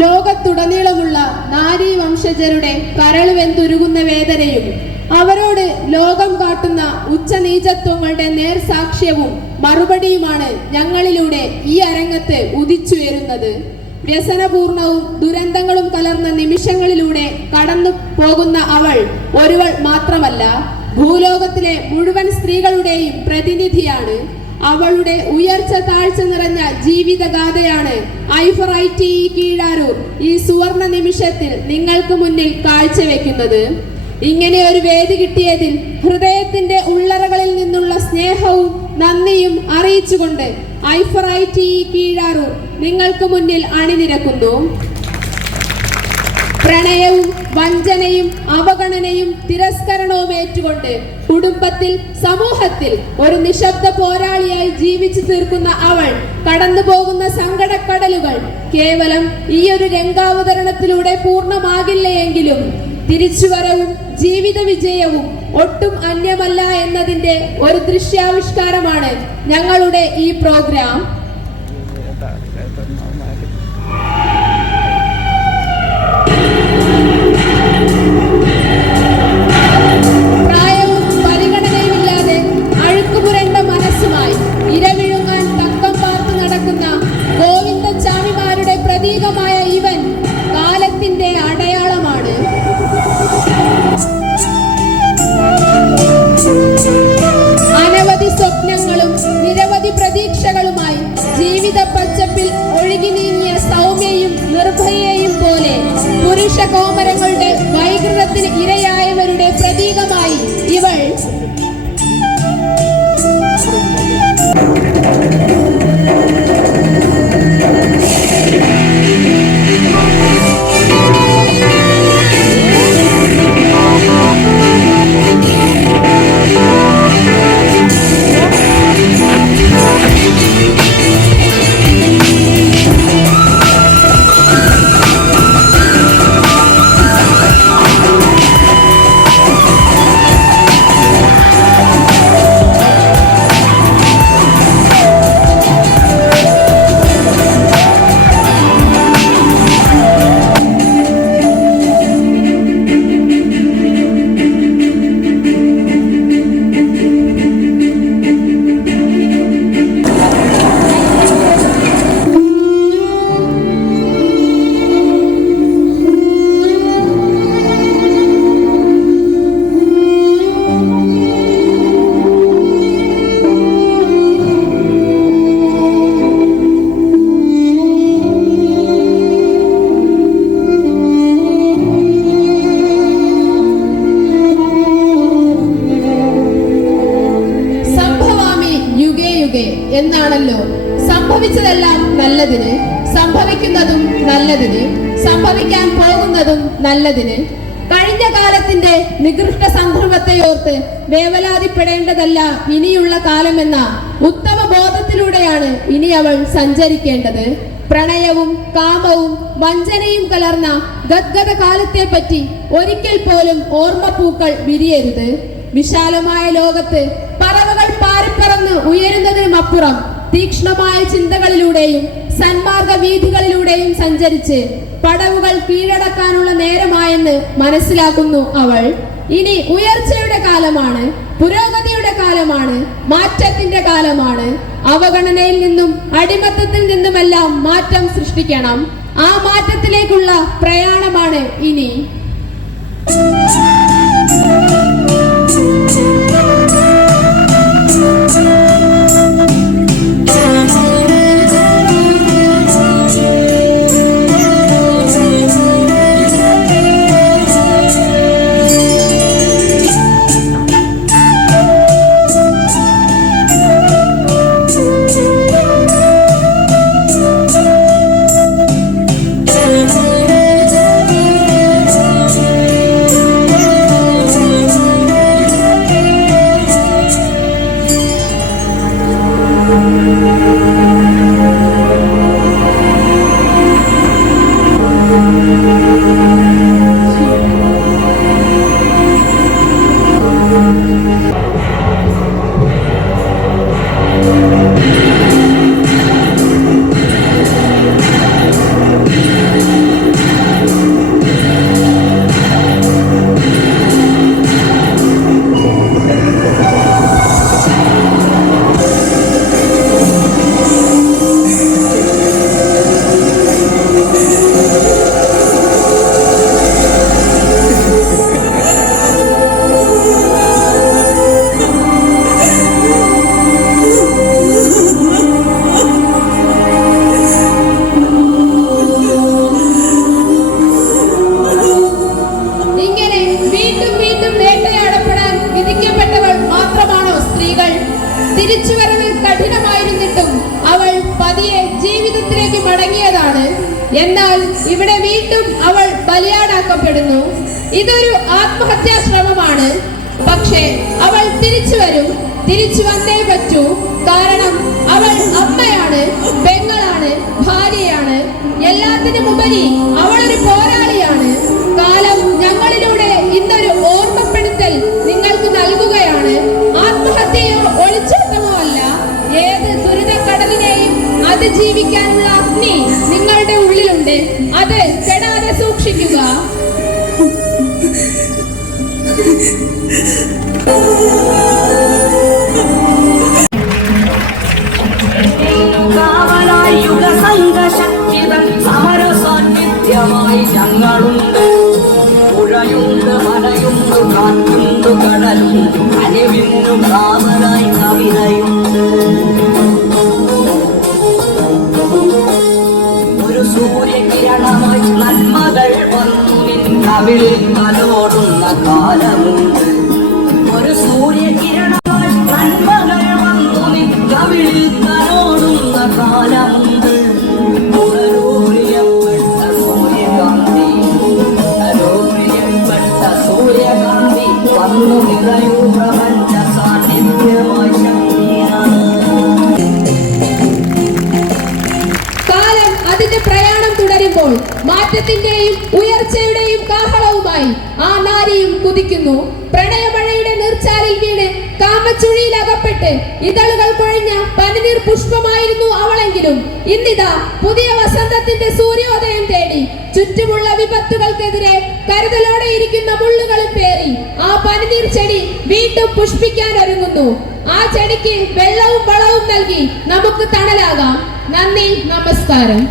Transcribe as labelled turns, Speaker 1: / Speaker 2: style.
Speaker 1: ലോകത്തുടനീളമുള്ള നാരീ വംശജരുടെ കരളുവെന്തുരുകുന്ന വേദനയും അവരോട് ലോകം കാട്ടുന്ന ഉച്ചനീചത്വങ്ങളുടെ നേർസാക്ഷ്യവും മറുപടിയുമാണ് ഞങ്ങളിലൂടെ ഈ അരങ്ങത്ത് ഉദിച്ചുയരുന്നത്. വ്യസനപൂർണവും ദുരന്തങ്ങളും കലർന്ന നിമിഷങ്ങളിലൂടെ കടന്നു പോകുന്ന അവൾ ഒരുവൾ മാത്രമല്ല ഭൂലോകത്തിലെ മുഴുവൻ സ്ത്രീകളുടെയും പ്രതിനിധിയാണ്. അവളുടെ ഉയർച്ച താഴ്ച നിറഞ്ഞ ജീവിതഗാഥയാണ് ഐഫറൈറ്റി കീഴാരൂർ ഈ സുവർണ നിമിഷത്തിൽ നിങ്ങൾക്ക് മുന്നിൽ കാഴ്ചവെക്കുന്നത്. ഇങ്ങനെ ഒരു വേദി കിട്ടിയതിൽ ഹൃദയത്തിന്റെ ഉള്ളറകളിൽ നിന്നുള്ള സ്നേഹവും നന്ദിയും അറിയിച്ചുകൊണ്ട് ഐഫറൈറ്റി കീഴാറൂർ നിങ്ങൾക്ക് മുന്നിൽ അണിനിരക്കുന്നു. പ്രണയവും വഞ്ചനയും അവഗണനയും തിരസ്കരണവും ഏറ്റുകൊണ്ട് കുടുംബത്തിൽ സമൂഹത്തിൽ ഒരു നിശബ്ദ പോരാളിയായി ജീവിച്ചു തീർക്കുന്ന അവൾ കടന്നു പോകുന്ന സങ്കടക്കടലുകൾ കേവലം ഈ ഒരു രംഗാവതരണത്തിലൂടെ പൂർണമാകില്ലയെങ്കിലും തിരിച്ചുവരവും ജീവിത വിജയവും ഒട്ടും അന്യമല്ല എന്നതിന്റെ ഒരു ദൃശ്യാവിഷ്കാരമാണ് ഞങ്ങളുടെ ഈ പ്രോഗ്രാം. ജീവിത പച്ചപ്പിൽ ഒഴുകി നീങ്ങിയ സൗമ്യയും നിർഭയയും പോലെ പുരുഷ കോമരങ്ങളുടെ വൈകൃതത്തിന് ഇരയായവരുടെ യുഗേ എന്നാണല്ലോ സംഭവിച്ചതെല്ലാം നല്ലതിന് സംഭവിക്കുന്നതും നല്ലതിന് സംഭവിക്കാൻ പോകുന്നതും നല്ലതിന്. കഴിഞ്ഞ കാലത്തിന്റെ നികൃഷ്ട സന്ദർഭത്തെ ഓർത്ത് വേവലാതിപ്പെടേണ്ടതല്ല ഇനിയുള്ള കാലമെന്ന ഉത്തമ ബോധത്തിലൂടെയാണ് ഇനി അവൾ സഞ്ചരിക്കേണ്ടത്. പ്രണയവും കാമവും വഞ്ചനയും കലർന്ന ഗദ്ഗത കാലത്തെ പറ്റി ഒരിക്കൽ പോലും ഓർമ്മപ്പൂക്കൾ വിരിയരുത്. വിശാലമായ ലോകത്ത് പാറിപ്പറന്ന് ഉയരുന്നതിനുമപ്പുറം തീക്ഷ്ണമായ ചിന്തകളിലൂടെയും സന്മാർഗ വീഥികളിലൂടെയും സഞ്ചരിച്ച് പടവുകൾ കീഴടക്കാനുള്ള നേരമായെന്ന് മനസ്സിലാക്കുന്നു അവൾ. ഇനി ഉയർച്ചയുടെ കാലമാണ് പുരോഗതിയുടെ കാലമാണ് മാറ്റത്തിന്റെ കാലമാണ്. അവഗണനയിൽ നിന്നും അടിമത്തത്തിൽ നിന്നുമെല്ലാം മാറ്റം സൃഷ്ടിക്കണം. ആ മാറ്റത്തിലേക്കുള്ള പ്രയാണമാണ് ഇനി. ബലിയാടാക്കപ്പെടുന്നു ഇതൊരു ആത്മഹത്യാ ശ്രമമാണ്. പക്ഷേ അവൾ തിരിച്ചു വരും. തിരിച്ചു വന്നേ പറ്റൂ. കാരണം അവൾ അമ്മയാണ് പെങ്ങളാണ് ഭാര്യയാണ്. എല്ലാത്തിനും ഉപരി അവൾ ഒരു പോരാളിയാണ്.
Speaker 2: സമരസാന്നിധ്യമായി ഞങ്ങളുണ്ട് പുഴയുണ്ട് മലയുണ്ട് കാറ്റുണ്ട് കടലുണ്ട് അലിവിന്നു കാവലായി കവിതയുണ്ട്. ഒരു സൂര്യകിരണമായി നന്മകൾ വന്നു. നിൻ കാലമുണ്ട്.
Speaker 1: ഉയർച്ചയുടെയും കാഹളവുമായി ആ നാരിയും കുതിക്കുന്നു. പ്രണയമഴയുടെ നീർച്ചാലിൽ വീണ് കാമച്ചുഴിയിൽ അകപ്പെട്ട് ഇതളുകൾ കൊഴിഞ്ഞ പനിനീർ പുഷ്പമായിരുന്നു അവളെങ്കിലും. ഇന്നിതാ പുതിയ വസന്തത്തിന്റെ സൂര്യോദയം തേടി ചുറ്റുമുള്ള വിപത്തുകൾക്കെതിരെ കരുതലോടെ ഇരിക്കുന്ന മുള്ളുകളും പേറി ആ പനിനീർ ചെടി വീണ്ടും പുഷ്പിക്കാൻ ഒരുങ്ങുന്നു. ആ ചെടിക്ക് വെള്ളവും വളവും നൽകി നമുക്ക് തണലാകാം. നന്ദി നമസ്കാരം.